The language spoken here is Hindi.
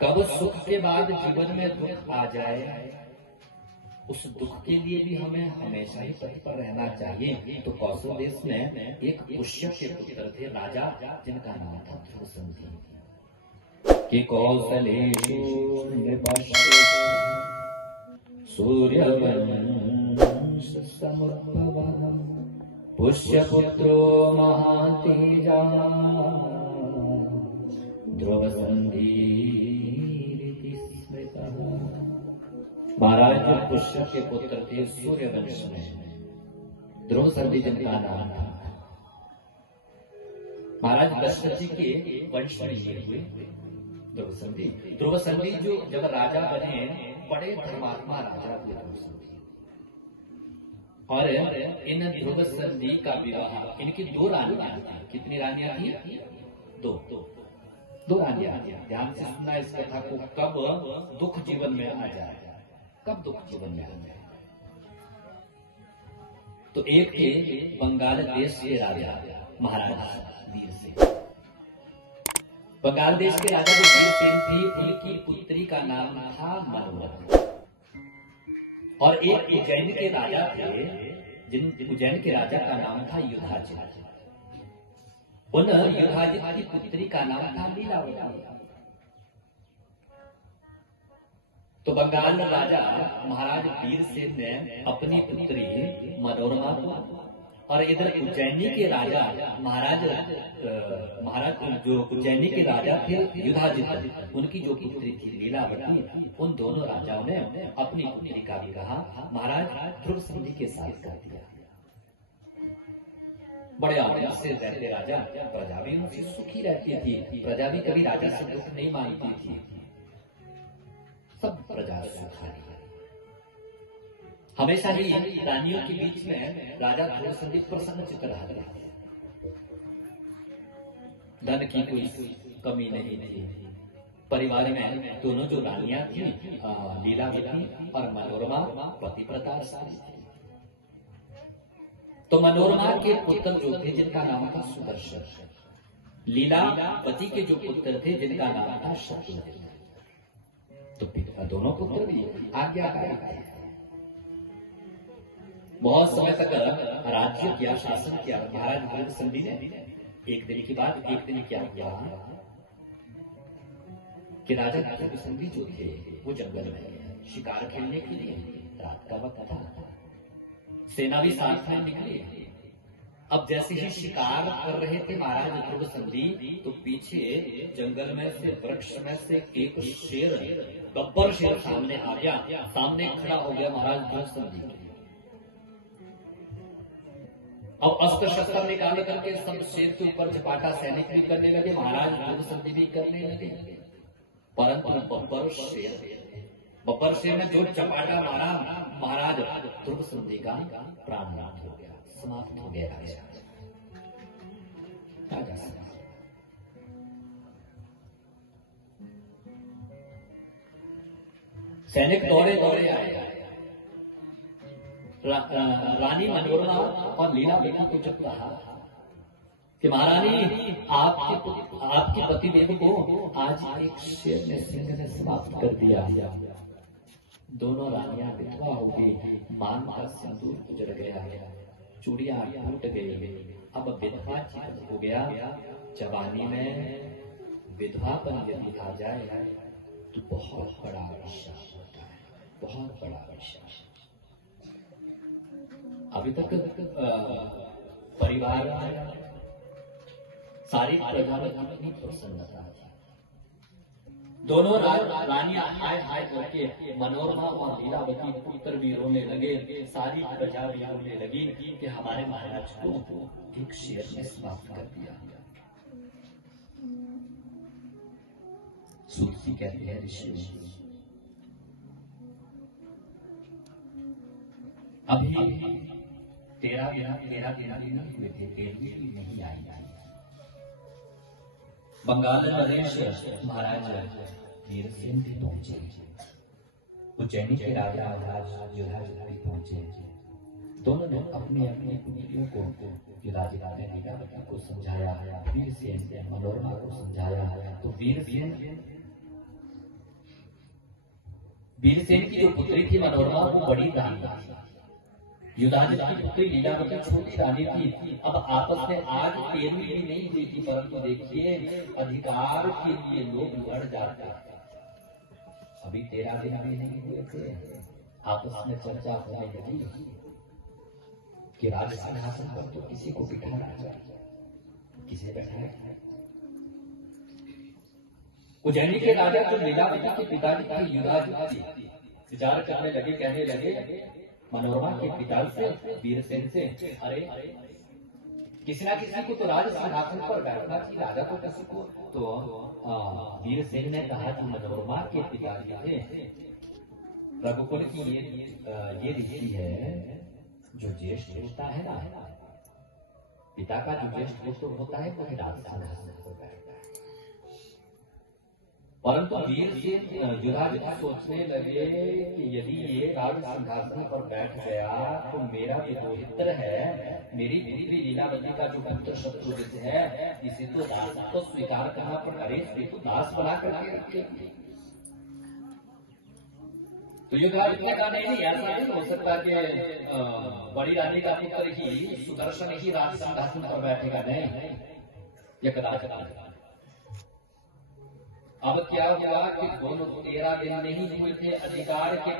कब सुख के बाद जीवन में दुख आ जाए, उस दुख के लिए भी हमें हमेशा ही तत्पर रहना चाहिए। तो कौशल देश में एक पुष्य के पुत्र थे राजा, जिनका नाम था ध्रुवसंधि। कि कौशलेषु नृपश्य सूर्यवंश समुद्भवः पुष्यपुत्रो महातेजा ध्रुवसंधीरिति स्मृतः। महाराज पुष्य के पुत्र थे सूर्यवंश में, ध्रुवसंधि जिनका नाम था। महाराज दशरथ जी के वंश में ये हुए ध्रुवसंधि। ध्रुवसंधि जो जब राजा बने, बड़े धर्मात्मा राजा हुए ध्रुवसंधि। और इन ध्रुवसंधि का विवाह, इनकी दो रानियां थी। कितनी रानियां थी? दो रानियां। ध्यान से सुनना इस कथा को। कब दुख जीवन में आ जाए, कब दुख जीवन में आ जाए। तो एक थे बंगाल देश के राजा महाराज वीर सेन। बंगाल देश के राजा जो वीर सेन थी, उनकी पुत्री का नाम था मनोरमा। और एक उज्जैन के राजा थे, उज्जैन के राजा का नाम था युधाजित। उन युधाजित की पुत्री का नाम था लीलावती। तो बंगाल राजा महाराज वीर सेन ने अपनी पुत्री मनोरमा को, और इधर उज्जैनी के राजा महाराज जो उज्जैनी के राजा थे युधाजित, उनकी जो पुत्री थी लीलावती, उन दोनों राजाओं ने अपनी पुत्री का विवाह महाराज ध्रुवसंधि के साथ कर दिया। बड़े आदर से रहते राजा, प्रजा भी उनसे सुखी रहती थी। प्रजा भी कभी राजा से दुख नहीं मांगती थी, सब प्रजा सुखारी। हमेशा ही रानियों के बीच में राजा ध्रुवसंधि प्रसन्नचित्त रहते थे। धन की कोई कमी नहीं थी। परिवार में दोनों जो रानियां थी, लीलावती और मनोरमा, पतिव्रता सारी थी। तो मनोरमा के पुत्र जो थे, जिनका नाम था सुदर्शन, लीलावती के जो पुत्र थे, जिनका नाम था शत्रुघ्न। तो दोनों पुत्र भी आज्ञाकारी थे। बहुत समय तक राज्य किया, शासन किया महाराज ध्रुवसंधि ने। एक दिन की बात, एक दिन क्या किया कि राजा ध्रुवसंधि जो थे वो जंगल में गए शिकार खेलने के लिए। रात का वक्त था, सेना भी साथ में निकली। अब जैसे ही शिकार कर रहे थे महाराज ध्रुवसंधि, तो पीछे जंगल में से, वृक्ष में से एक शेर, गब्बर शेर सामने आ गया। सामने खड़ा हो गया महाराज ध्रुवसंधि। अब अस्त्र शस्त्र निकाले करके सब शेर के ऊपर झपाटा सैनिक भी करने लगे, महाराज ध्रुवसंधि भी करने लगे। परंतु बब्बर शेर ने जो चपाटा मारा, महाराज ध्रुवसंधि का प्राणनाश हो गया, समाप्त हो गया। सैनिक दौड़े दौड़े आए। रानी मनोरमा और लीलावती को जब कहा कि महारानी, आपके पतिदेव को आज एक शेर ने सिंह ने समाप्त कर दिया। दोनों रानियां विधवा हो गई, मांग का सिंदूर गुजर गया, चूड़ियां टूट गई। अब विधवा चिन्ह हो गया। जवानी में विधवापन यदि आ जाए तो बहुत बड़ा अविश्वास होता है, बहुत बड़ा अविश्वास। अभी तक परिवार सारी प्रजा में कितनी प्रसन्नता थी। दोनों रानियां हाय हाय करके मनोरमा और लीलावती पुत्र भी रोने लगे, सारी प्रजा भी रोने लगी कि हमारे महाराज को एक शेर ने समाप्त कर दिया। सूफी कहते हैं ऋषि, अभी 13 दिन हुए थे, देवी नहीं आई। बंगाल नरेश महाराज वीर सेन भी पहुंचे, उज्जैनी के राजा महाराज युधाजित भी पहुंचे। दोनों ने अपनी अपनी पुत्रियों को, युधाजित ने लीलावती को समझाया, वीर सेन ने मनोरमा को समझाया। तो वीर सेन वीरसेन की जो पुत्री थी मनोरमा वो बड़ी रानी थी, युधाजित की पुत्री लीलावती छोटी रानी थी। अब आपस में आज 13वीं भी नहीं हुई थी, परंतु देखिए अधिकार के लिए लोग लड़ जाते हैं। अभी 13 दिन भी नहीं हुए थे, आपस में चर्चा होने लगी कि राज सिंहासन पर तो किसी को बिठाना है, किसे बैठाया। उज्जैनी के राजा जो लीलावती के पिताजी थे युधाजित विचार करने लगे, कहने लगे मनोरमा के पिता से वीरसेन से, अरे किसी ना किसी को तो राज सिंहासन पर बैठना थी, राजा तो किसी को। तो वीरसेन ने कहा कि मनोरमा के पिताजी थे रघुकुल की ये रीति है, जो ज्येष्ठ होता है ना, पिता का जो ज्येष्ठ पुत्र होता है वह राज सिंहासन पर बैठता है। परंतु वीरसेन युधाजित सोचने लगे कि यदि ये राज सिंहासन पर बैठ गया तो मेरा जो पवित्र है, मेरी पुत्री लीलावती का जो पुत्र शत्रुजित है, इसे तो दास तो स्वीकार करना पड़ेगा, अरे इसे तो दास बना करके रखेंगे। तो युधाजित ने कहा नहीं, ऐसा नहीं हो सकता कि बड़ी रानी का पुत्र ही सुदर्शन ही राज सिंहासन पर बैठेगा, नहीं, यह कदाचित। अब क्या हुआ कि दोनों 13 दिन नहीं हुए थे अधिकार के